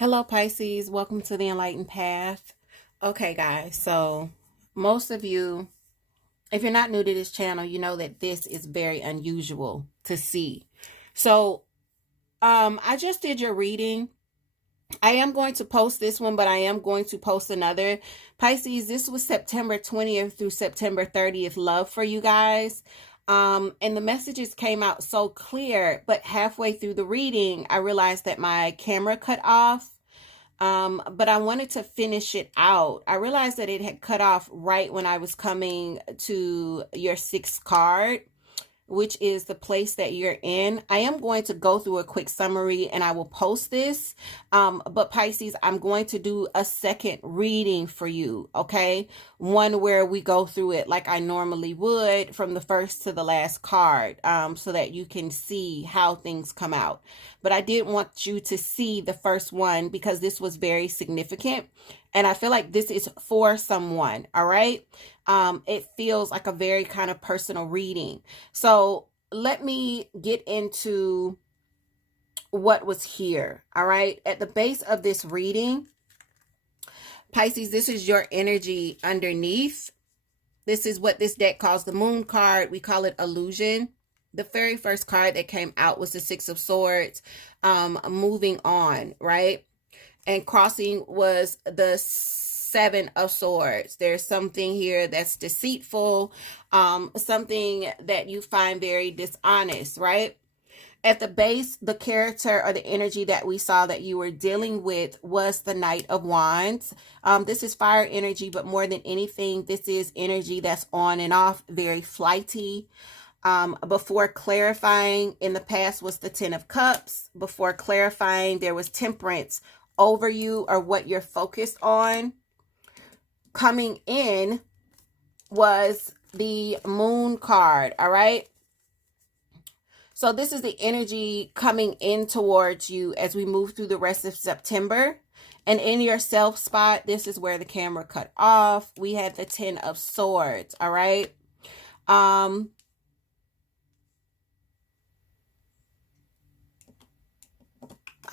Hello, Pisces. Welcome to the Enlightened Path. Okay, guys. So, most of you, if you're not new to this channel, you know that this is very unusual to see. So, I just did your reading. I am going to post this one, but I am going to post another. Pisces, this was September 20th through September 30th love for you guys. And the messages came out so clear, but halfway through the reading, I realized that my camera cut off. But I wanted to finish it out. I realized that it had cut off right when I was coming to your sixth card, which is the place that you're in. I am going to go through a quick summary and I will post this. But Pisces, I'm going to do a second reading for you, okay? One where we go through it like I normally would from the first to the last card, so that you can see how things come out. But I did want you to see the first one because this was very significant. And I feel like this is for someone, all right? It feels like a very kind of personal reading. So let me get into what was here, all right? At the base of this reading, Pisces, this is your energy underneath. This is what this deck calls the moon card. We call it illusion. The very first card that came out was the Six of Swords, moving on, right? And crossing was the Seven of Swords. There's something here that's deceitful, something that you find very dishonest, right? At the base, the character or the energy that we saw that you were dealing with was the Knight of Wands. This is fire energy, but more than anything, this is energy that's on and off, very flighty. Before clarifying, in the past was the Ten of Cups. Before clarifying, there was temperance over you or what you're focused on. Coming in was the Moon card, all right? So this is the energy coming in towards you as we move through the rest of September. And in your self spot, this is where the camera cut off. We had the Ten of Swords, all right? I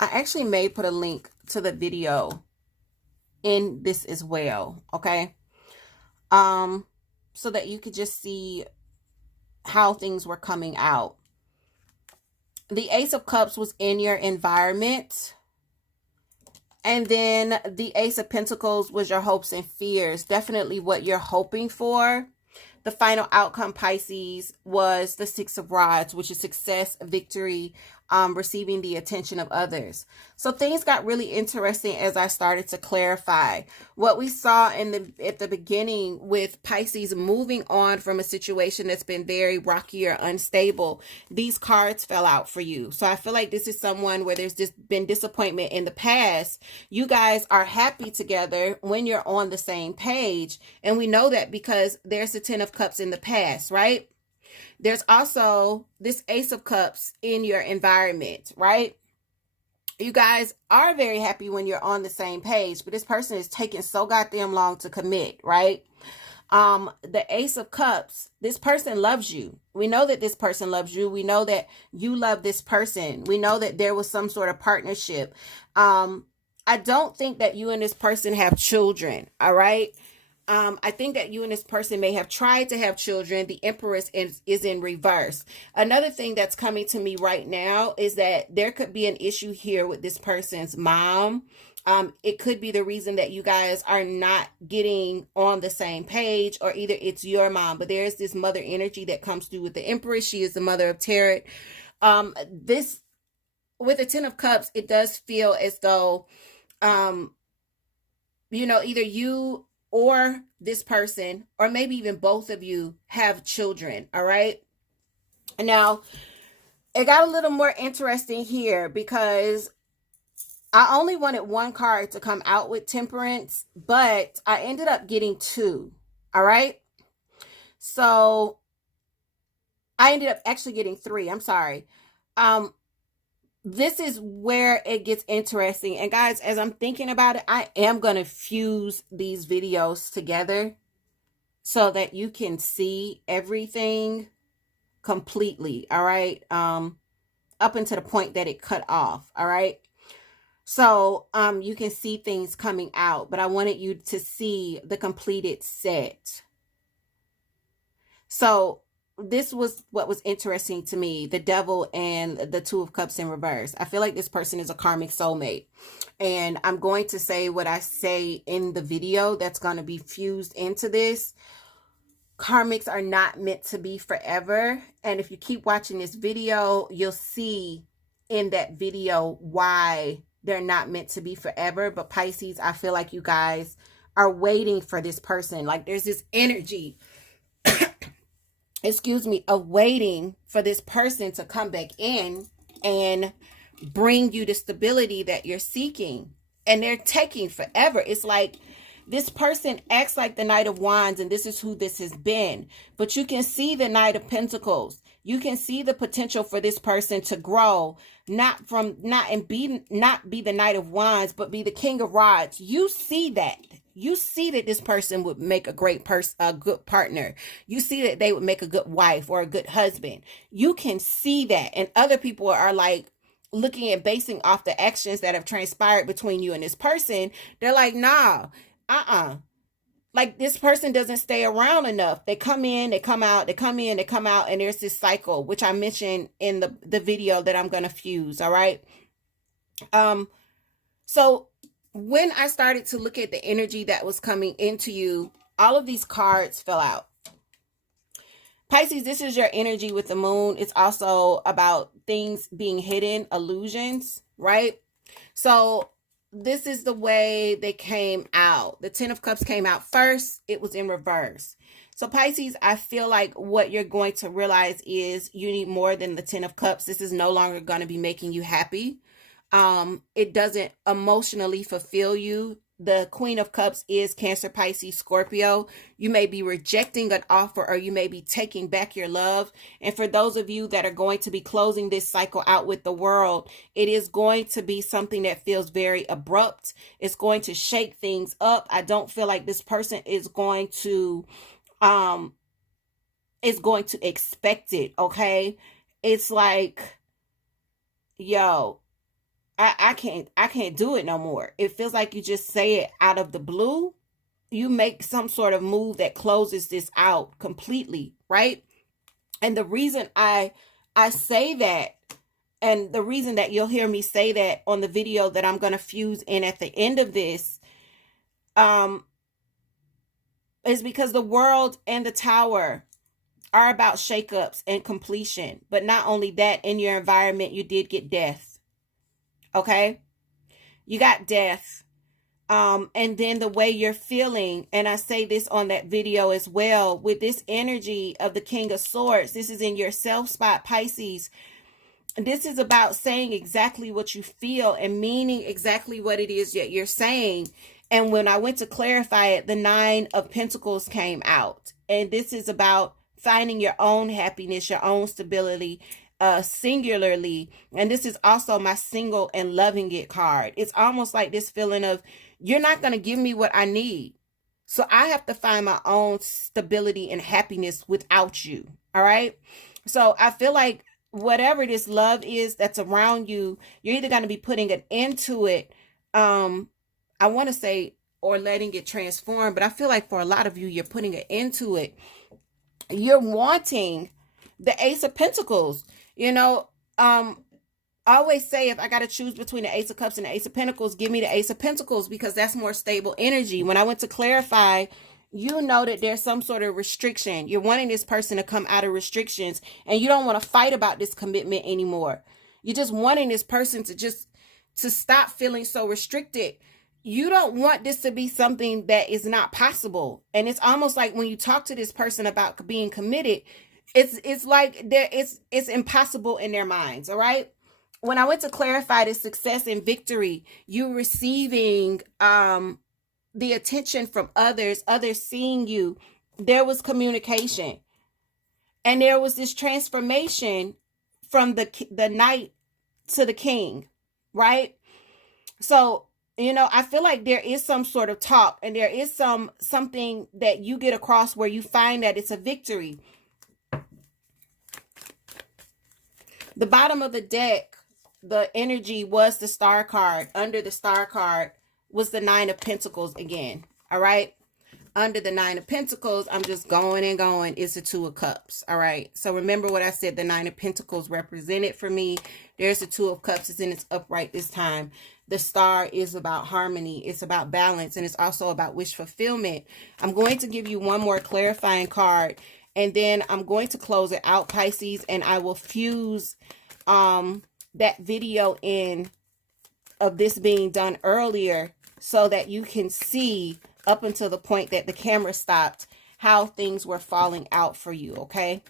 actually may put a link to the video in this as well, okay? So that you could just see how things were coming out. The Ace of Cups was in your environment. And then the Ace of Pentacles was your hopes and fears. Definitely what you're hoping for. The final outcome, Pisces, was the Six of Rods, which is success, victory, receiving the attention of others. So things got really interesting as I started to clarify. What we saw at the beginning with Pisces moving on from a situation that's been very rocky or unstable, these cards fell out for you. So I feel like this is someone where there's just been disappointment in the past. You guys are happy together when you're on the same page. And we know that because there's the Ten of Cups in the past, right? There's also this Ace of Cups in your environment, right? You guys are very happy when you're on the same page, but this person is taking so goddamn long to commit, right? The Ace of Cups, this person loves you. We know that this person loves you. We know that you love this person. We know that there was some sort of partnership. I don't think that you and this person have children, all right? I think that you and this person may have tried to have children. The Empress is in reverse. Another thing that's coming to me right now is that there could be an issue here with this person's mom. It could be the reason that you guys are not getting on the same page, or either it's your mom, but there's this mother energy that comes through with the Empress. She is the mother of tarot. This, with the Ten of Cups, it does feel as though, either you or this person, or maybe even both of you, have children, all right? Now, it got a little more interesting here because I only wanted one card to come out with temperance, but I ended up getting two, all right? So I ended up actually getting three. I'm sorry. This is where it gets interesting. And guys, as I'm thinking about it, I am going to fuse these videos together so that you can see everything completely, all right? Up until the point that it cut off, all right? So you can see things coming out, but I wanted you to see the completed set. So this was what was interesting to me, the devil and the Two of Cups in reverse. I feel like this person is a karmic soulmate. And I'm going to say what I say in the video that's going to be fused into this. Karmics are not meant to be forever. And if you keep watching this video, you'll see in that video why they're not meant to be forever. But Pisces, I feel like you guys are waiting for this person. Like there's this energy excuse me, of waiting for this person to come back in and bring you the stability that you're seeking. And they're taking forever. It's like this person acts like the Knight of Wands, and this is who this has been. But you can see the Knight of Pentacles. You can see the potential for this person to grow, not be the Knight of Wands, but be the King of Rods. You see that. You see that this person would make a good partner. You see that they would make a good wife or a good husband. You can see that. And other people are like looking at basing off the actions that have transpired between you and this person. They're like, nah, like this person doesn't stay around enough. They come in, they come out, they come in, they come out. And there's this cycle, which I mentioned in the video that I'm going to fuse. All right. So when I started to look at the energy that was coming into you, all of these cards fell out. Pisces, this is your energy with the moon. It's also about things being hidden, illusions, right? So this is the way they came out. The Ten of Cups came out first. It was in reverse. So Pisces, I feel like what you're going to realize is you need more than the Ten of Cups. This is no longer going to be making you happy. It doesn't emotionally fulfill you. The Queen of Cups is Cancer, Pisces, Scorpio. You may be rejecting an offer, or you may be taking back your love. And for those of you that are going to be closing this cycle out with the world, it is going to be something that feels very abrupt. It's going to shake things up. I don't feel like this person is going to expect it. Okay. It's like, yo, I can't do it no more. It feels like you just say it out of the blue. You make some sort of move that closes this out completely, right? And the reason I say that, and the reason that you'll hear me say that on the video that I'm going to fuse in at the end of this, is because the World and the Tower are about shakeups and completion. But not only that, in your environment, you did get death. Okay, you got death. And then the way you're feeling, and I say this on that video as well, with this energy of the King of Swords, this is in your self spot, Pisces. This is about saying exactly what you feel and meaning exactly what it is that you're saying. And when I went to clarify it, the Nine of Pentacles came out. And this is about finding your own happiness, your own stability, singularly. And this is also my single and loving it card. It's almost like this feeling of, you're not going to give me what I need, so I have to find my own stability and happiness without you. All right. So I feel like whatever this love is that's around you, you're either going to be putting an end to it, I want to say, or letting it transform. But I feel like for a lot of you, you're putting an end to it. You're wanting the Ace of Pentacles. You know, I always say, if I got to choose between the Ace of Cups and the Ace of Pentacles, give me the Ace of Pentacles, because that's more stable energy. When I went to clarify, you know that there's some sort of restriction. You're wanting this person to come out of restrictions, and you don't want to fight about this commitment anymore. You're just wanting this person to stop feeling so restricted. You don't want this to be something that is not possible. And it's almost like when you talk to this person about being committed, it's like it's impossible in their minds. All right. When I went to clarify this success and victory, you receiving the attention from others seeing you, there was communication, and there was this transformation from the knight to the king, right? So, you know, I feel like there is some sort of talk, and there is something that you get across where you find that it's a victory. The bottom of the deck the energy was the Star card. Under the Star card was the Nine of Pentacles again. All right. Under the Nine of Pentacles, I'm just going and going, is the Two of Cups. All right. So remember what I said, the Nine of Pentacles represented for me. There's the Two of Cups. It's in its upright this time. The Star is about harmony. It's about balance. And it's also about wish fulfillment. I'm going to give you one more clarifying card. And then I'm going to close it out, Pisces. And I will fuse that video in of this being done earlier so that you can see up until the point that the camera stopped how things were falling out for you, okay?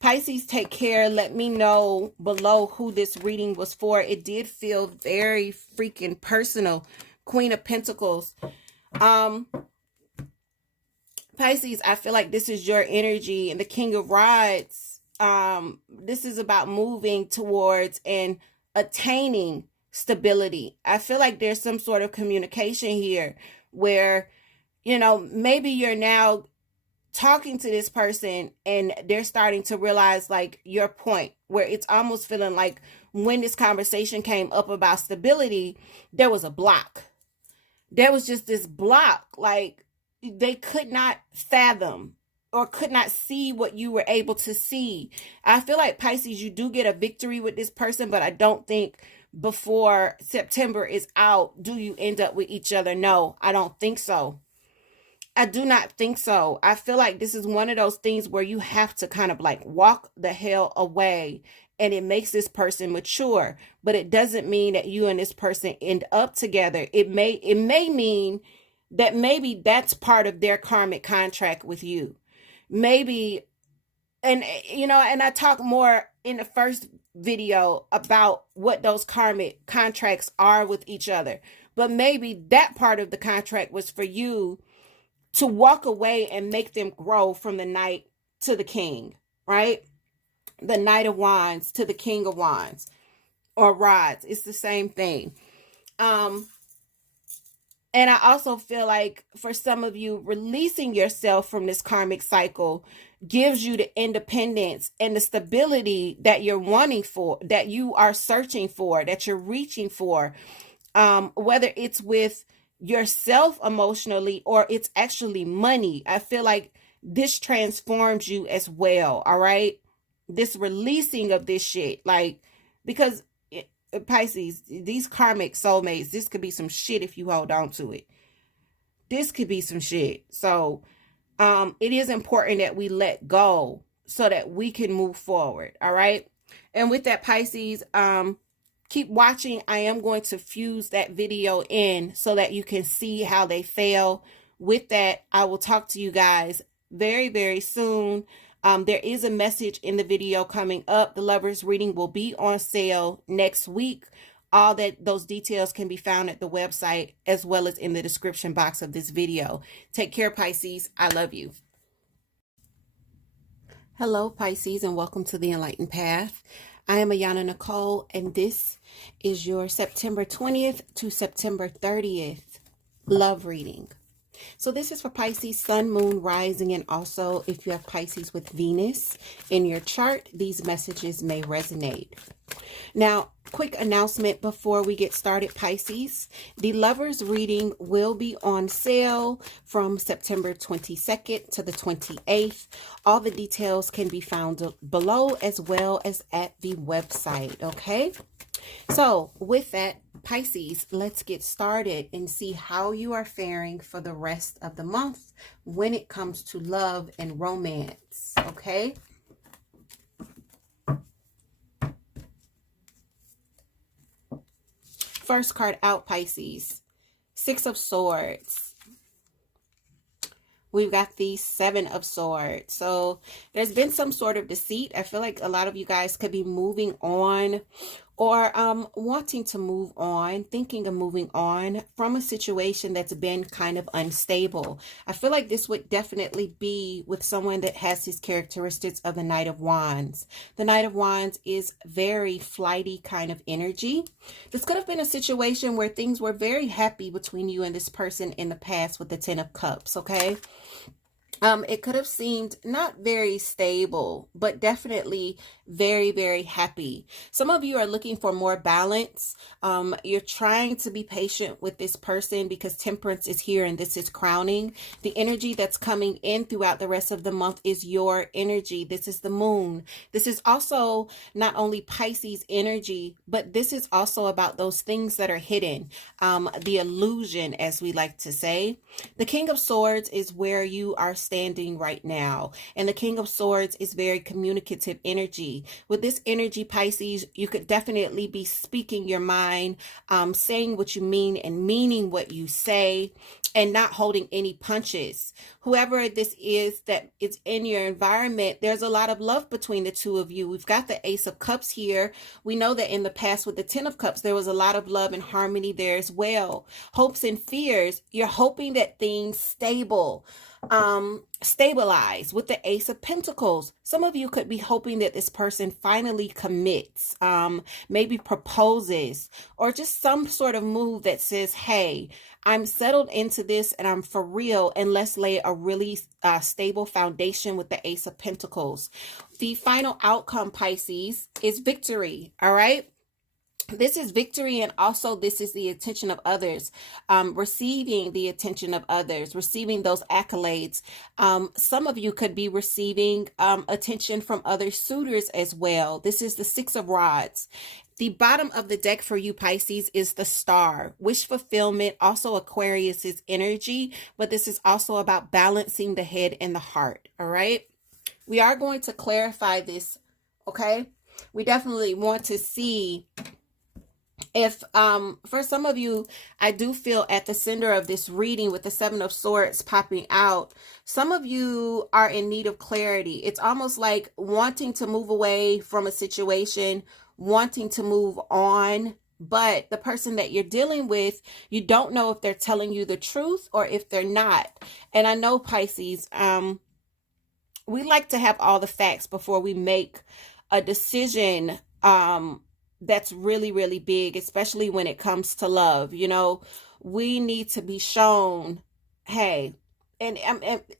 Pisces, take care. Let me know below who this reading was for. It did feel very freaking personal. Queen of Pentacles. Pisces, I feel like this is your energy. And the King of Rods, this is about moving towards and attaining stability. I feel like there's some sort of communication here where, you know, maybe you're now talking to this person and they're starting to realize like your point, where it's almost feeling like when this conversation came up about stability, there was a block. There was just this block, like they could not fathom or could not see what you were able to see. I feel like, Pisces, you do get a victory with this person, but I don't think before September is out, do you end up with each other? No, I don't think so. I do not think so. I feel like this is one of those things where you have to kind of like walk the hell away, and it makes this person mature, but it doesn't mean that you and this person end up together. It may mean that maybe that's part of their karmic contract with you. Maybe, and you know, and I talk more in the first video about what those karmic contracts are with each other, but maybe that part of the contract was for you to walk away and make them grow from the Knight to the King, right? The Knight of Wands to the King of Wands or Rods. It's the same thing. And I also feel like for some of you, releasing yourself from this karmic cycle gives you the independence and the stability that you're wanting for, that you are searching for, that you're reaching for, whether it's with yourself emotionally or it's actually money. I feel like this transforms you as well. All right. This releasing of this shit, like, because Pisces, these karmic soulmates, this could be some shit if you hold on to it. This could be some shit. So it is important that we let go so that we can move forward. All right. And with that, Pisces, keep watching. I am going to fuse that video in so that you can see how they fail. With that, I will talk to you guys very, very soon. There is a message in the video coming up. The Lovers reading will be on sale next week. All those details can be found at the website as well as in the description box of this video. Take care, Pisces. I love you. Hello, Pisces, and welcome to the Enlightened Path. I am Ayana Nicole, and this is your September 20th to September 30th love reading. So this is for Pisces, Sun, Moon, Rising, and also if you have Pisces with Venus in your chart, these messages may resonate. Now, quick announcement before we get started, Pisces. The Lovers reading will be on sale from September 22nd to the 28th. All the details can be found below as well as at the website, okay? So with that, Pisces, let's get started and see how you are faring for the rest of the month when it comes to love and romance, okay? First card out, Pisces. Six of Swords. We've got the Seven of Swords. So there's been some sort of deceit. I feel like a lot of you guys could be moving on or wanting to move on, thinking of moving on from a situation that's been kind of unstable. I feel like this would definitely be with someone that has these characteristics of the Knight of Wands. The Knight of Wands is very flighty kind of energy. This could have been a situation where things were very happy between you and this person in the past with the Ten of Cups, okay? It could have seemed not very stable, but definitely very, very happy. Some of you are looking for more balance. You're trying to be patient with this person because temperance is here and this is crowning. The energy that's coming in throughout the rest of the month is your energy. This is the moon. This is also not only Pisces energy, but this is also about those things that are hidden, the illusion, as we like to say. The King of Swords is where you are standing right now. And the King of Swords is very communicative energy. With this energy, Pisces, you could definitely be speaking your mind, saying what you mean and meaning what you say, and not holding any punches. Whoever this is that is in your environment, there's a lot of love between the two of you. We've got the Ace of Cups here. We know that in the past with the Ten of Cups, there was a lot of love and harmony there as well. Hopes and fears. You're hoping that things stabilize with the Ace of Pentacles. Some of you could be hoping that this person finally commits, maybe proposes, or just some sort of move that says, hey, I'm settled into this and I'm for real, and let's lay a really stable foundation with the Ace of Pentacles. The final outcome, Pisces, is victory. All right. This is victory, and also this is the attention of others, receiving the attention of others, receiving those accolades. Some of you could be receiving attention from other suitors as well. This is the Six of Rods. The bottom of the deck for you, Pisces, is the Star. Wish fulfillment, also Aquarius's energy, but this is also about balancing the head and the heart, all right? We are going to clarify this, okay? We definitely want to see if for some of you, I do feel at the center of this reading with the Seven of Swords popping out, some of you are in need of clarity. It's almost like wanting to move away from a situation, wanting to move on, but the person that you're dealing with, you don't know if they're telling you the truth or if they're not. And I know, Pisces, we like to have all the facts before we make a decision that's really, really big, especially when it comes to love. You know, we need to be shown, hey, and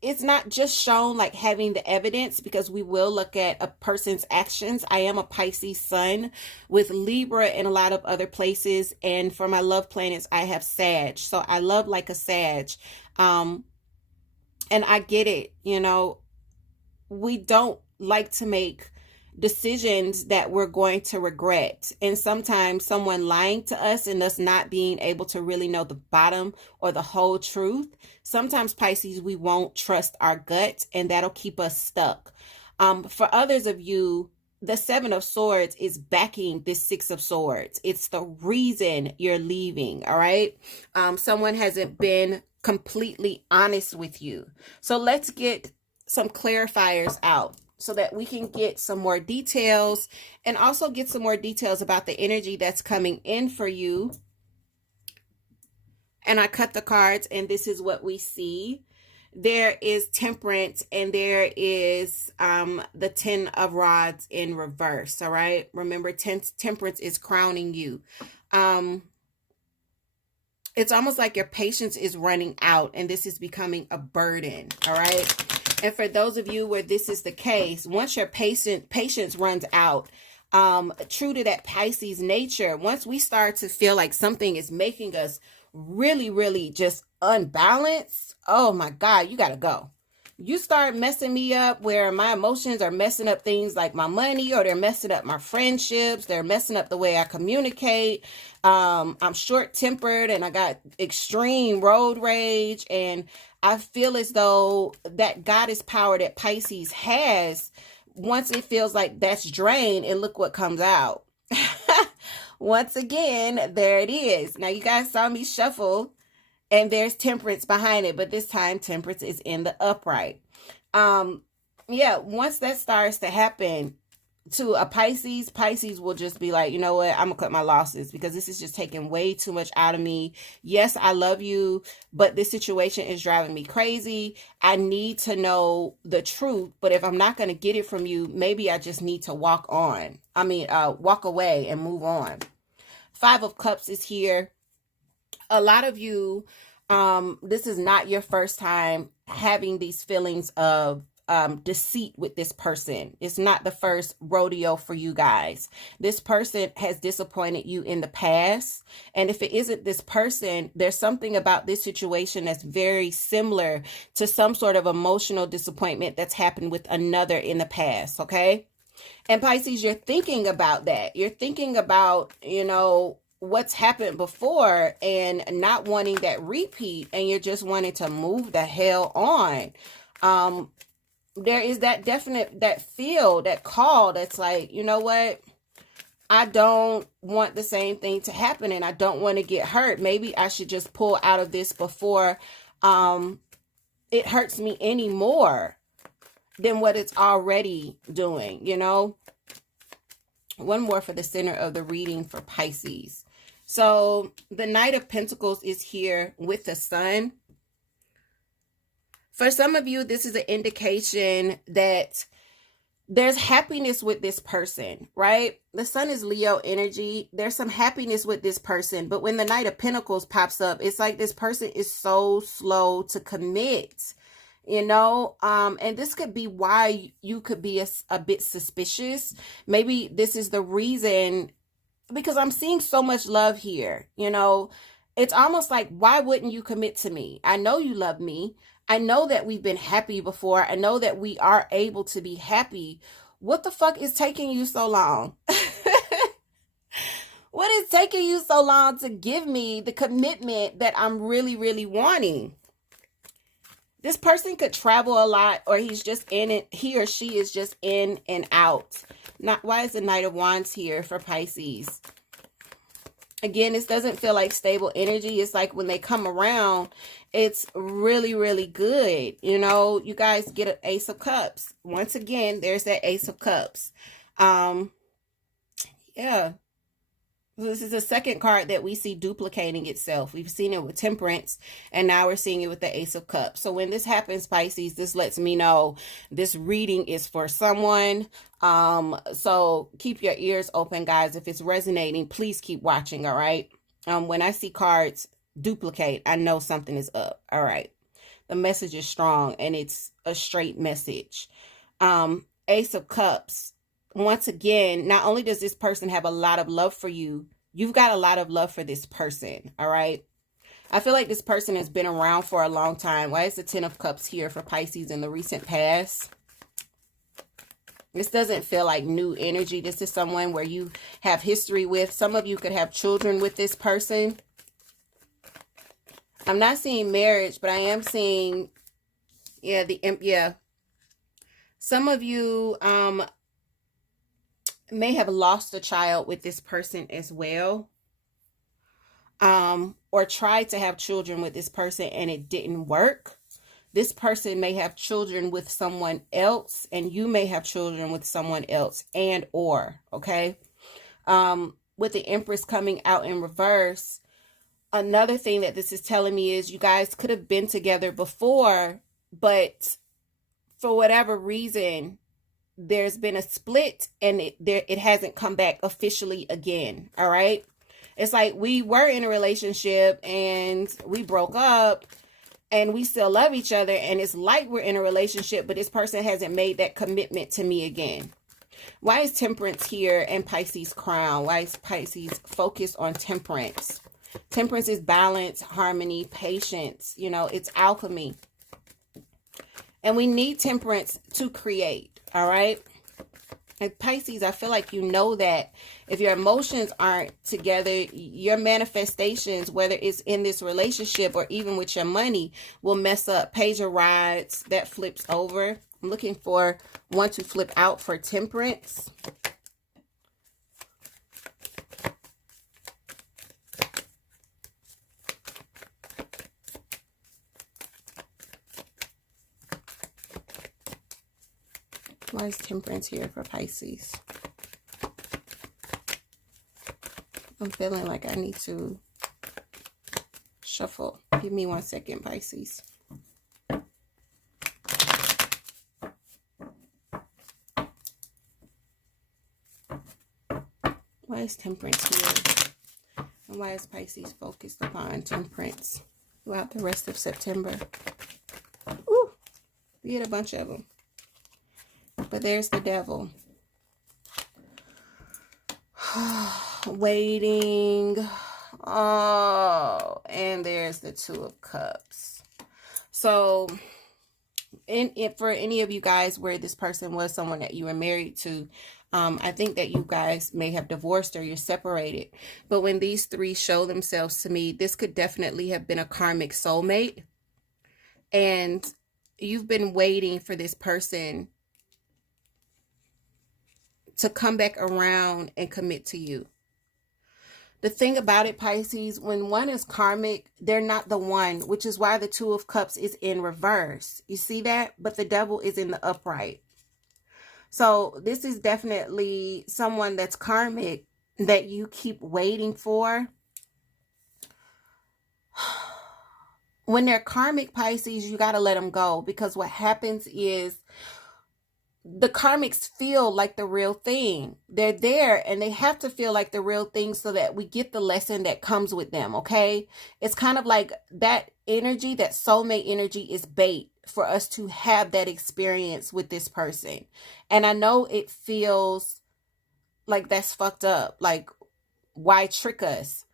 it's not just shown like having the evidence, because we will look at a person's actions. I am a Pisces sun with Libra and a lot of other places. And for my love planets, I have Sag. So I love like a Sag. And I get it. You know, we don't like to make decisions that we're going to regret. And sometimes someone lying to us and us not being able to really know the bottom or the whole truth. Sometimes, Pisces, we won't trust our gut, and that'll keep us stuck. For others of you, the Seven of Swords is backing this Six of Swords. It's the reason you're leaving, all right? Someone hasn't been completely honest with you. So let's get some clarifiers out, so that we can get some more details, and also get some more details about the energy that's coming in for you. And I cut the cards, and this is what we see. There is Temperance, and there is the Ten of Rods in reverse, all right? Remember, Temperance is crowning you. It's almost like your patience is running out, and this is becoming a burden, all right? And for those of you where this is the case, once your patience runs out, true to that Pisces nature, once we start to feel like something is making us really, really just unbalanced, oh my God, you got to go. You start messing me up where my emotions are messing up things like my money, or they're messing up my friendships. They're messing up the way I communicate. I'm short-tempered, and I got extreme road rage, and I feel as though that goddess power that Pisces has, once it feels like that's drained, and look what comes out. Once again, there it is. Now, you guys saw me shuffle, and there's Temperance behind it, but this time Temperance is in the upright. Yeah, once that starts to happen to a Pisces will just be like, you know what, I'm gonna cut my losses, because this is just taking way too much out of me. Yes, I love you, but this situation is driving me crazy. I need to know the truth, but if I'm not gonna get it from you, maybe I just need to walk away and move on. Five of Cups is here. A lot of you This is not your first time having these feelings of deceit with this person. It's not the first rodeo for you guys. This person has disappointed you in the past. And if it isn't this person, there's something about this situation that's very similar to some sort of emotional disappointment that's happened with another in the past, okay? And Pisces, you're thinking about that. You're thinking about, what's happened before and not wanting that repeat, and you're just wanting to move the hell on. There is that that call that's like, you know what? I don't want the same thing to happen and I don't want to get hurt. Maybe I should just pull out of this before it hurts me any more than what it's already doing, One more for the center of the reading for Pisces. So the Knight of Pentacles is here with the Sun. For some of you, this is an indication that there's happiness with this person, right? The Sun is Leo energy. There's some happiness with this person. But when the Knight of Pentacles pops up, it's like this person is so slow to commit, and this could be why you could be a bit suspicious. Maybe this is the reason, because I'm seeing so much love here, It's almost like, why wouldn't you commit to me? I know you love me. I know that we've been happy before. I know that we are able to be happy. What the fuck is taking you so long? What is taking you so long to give me the commitment that I'm really, really wanting? This person could travel a lot, or he's just in it. He or she is just in and out. Why is the Knight of Wands here for Pisces? Again, this doesn't feel like stable energy. It's like when they come around, it's really, really good. You guys get an Ace of Cups. Once again, there's that Ace of Cups. Yeah. This is the second card that we see duplicating itself. We've seen it with Temperance, and now we're seeing it with the Ace of Cups. So when this happens, Pisces, this lets me know this reading is for someone. So keep your ears open, guys. If it's resonating, please keep watching, all right? When I see cards duplicate, I know something is up, all right? The message is strong, and it's a straight message. Ace of Cups. Once again, not only does this person have a lot of love for you, you've got a lot of love for this person, all right? I feel like this person has been around for a long time. Why is the Ten of Cups here for Pisces in the recent past? This doesn't feel like new energy. This is someone where you have history with. Some of you could have children with this person. I'm not seeing marriage, but I am seeing, Some of you, may have lost a child with this person as well, or tried to have children with this person and it didn't work. This person may have children with someone else, and you may have children with someone else, okay? With the Empress coming out in reverse, another thing that this is telling me is you guys could have been together before, but for whatever reason, there's been a split and it hasn't come back officially again, all right? It's like we were in a relationship and we broke up and we still love each other, and it's like we're in a relationship, but this person hasn't made that commitment to me again. Why is Temperance here and Pisces crown? Why is Pisces focused on Temperance? Temperance is balance, harmony, patience. It's alchemy. And we need Temperance to create. All right. And Pisces, I feel like that if your emotions aren't together, your manifestations, whether it's in this relationship or even with your money, will mess up. Page of Rods, that flips over. I'm looking for one to flip out for Temperance. Why is Temperance here for Pisces? I'm feeling like I need to shuffle. Give me 1 second, Pisces. Why is Temperance here? And why is Pisces focused upon Temperance? throughout the rest of September. Ooh, we had a bunch of them. But there's the devil. Waiting. Oh, and there's the Two of Cups. So, for any of you guys where this person was someone that you were married to, I think that you guys may have divorced or you're separated. But when these three show themselves to me, this could definitely have been a karmic soulmate. And you've been waiting for this person to come back around and commit to you. The thing about it, Pisces, when one is karmic, they're not the one, which is why the Two of Cups is in reverse. You see that? But the devil is in the upright. So this is definitely someone that's karmic that you keep waiting for. When they're karmic, Pisces, you got to let them go, because what happens is the karmics feel like the real thing. They're there and they have to feel like the real thing so that we get the lesson that comes with them, okay? It's kind of like that energy, that soulmate energy, is bait for us to have that experience with this person. And I know it feels like that's fucked up. Like, why trick us?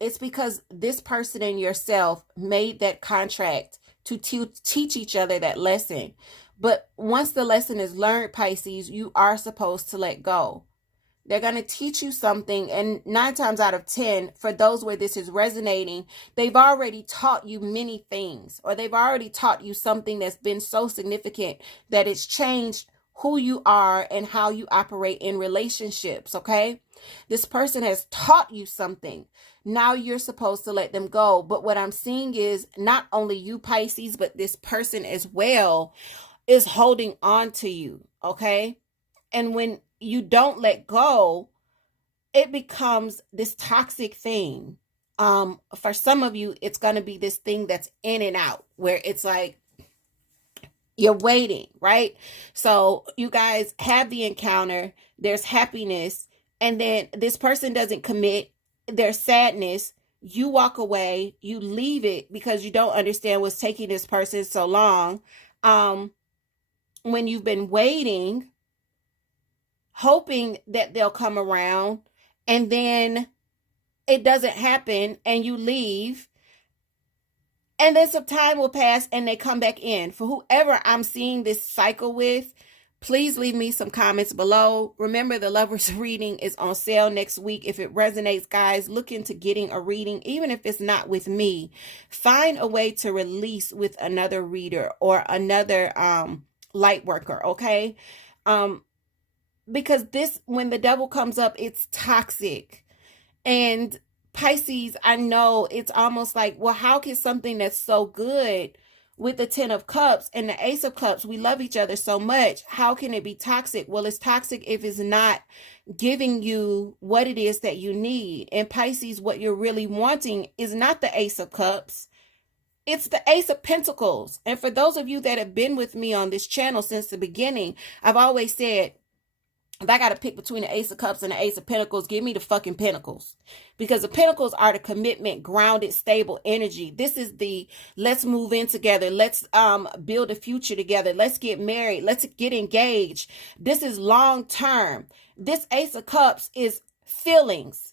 It's because this person and yourself made that contract to teach each other that lesson. But once the lesson is learned, Pisces, you are supposed to let go. They're going to teach you something, and 9 times out of 10, for those where this is resonating, they've already taught you many things, or they've already taught you something that's been so significant that it's changed who you are and how you operate in relationships, okay? This person has taught you something. Now you're supposed to let them go. But what I'm seeing is not only you, Pisces, but this person as well is holding on to you, okay? And when you don't let go, it becomes this toxic thing. For some of you, it's going to be this thing that's in and out, where it's like you're waiting, right? So you guys have the encounter, there's happiness, and then this person doesn't commit, there's sadness, you walk away, you leave it because you don't understand what's taking this person so long. When you've been waiting, hoping that they'll come around, and then it doesn't happen and you leave, and then some time will pass and they come back in. For whoever I'm seeing this cycle with, please leave me some comments below. Remember, the Lovers reading is on sale next week. If it resonates, guys, look into getting a reading, even if it's not with me. Find a way to release with another reader or another light worker, okay? Because this, when the devil comes up, it's toxic. And Pisces, I know it's almost like, well, how can something that's so good with the 10 of Cups and the Ace of Cups, we love each other so much, how can it be toxic? Well, it's toxic if it's not giving you what it is that you need. And Pisces, what you're really wanting is not the Ace of Cups. It's the Ace of Pentacles. And for those of you that have been with me on this channel since the beginning, I've always said, if I got to pick between the Ace of Cups and the Ace of Pentacles, give me the fucking Pentacles. Because the Pentacles are the commitment, grounded, stable energy. This is the let's move in together. Let's build a future together. Let's get married. Let's get engaged. This is long term. This Ace of Cups is feelings.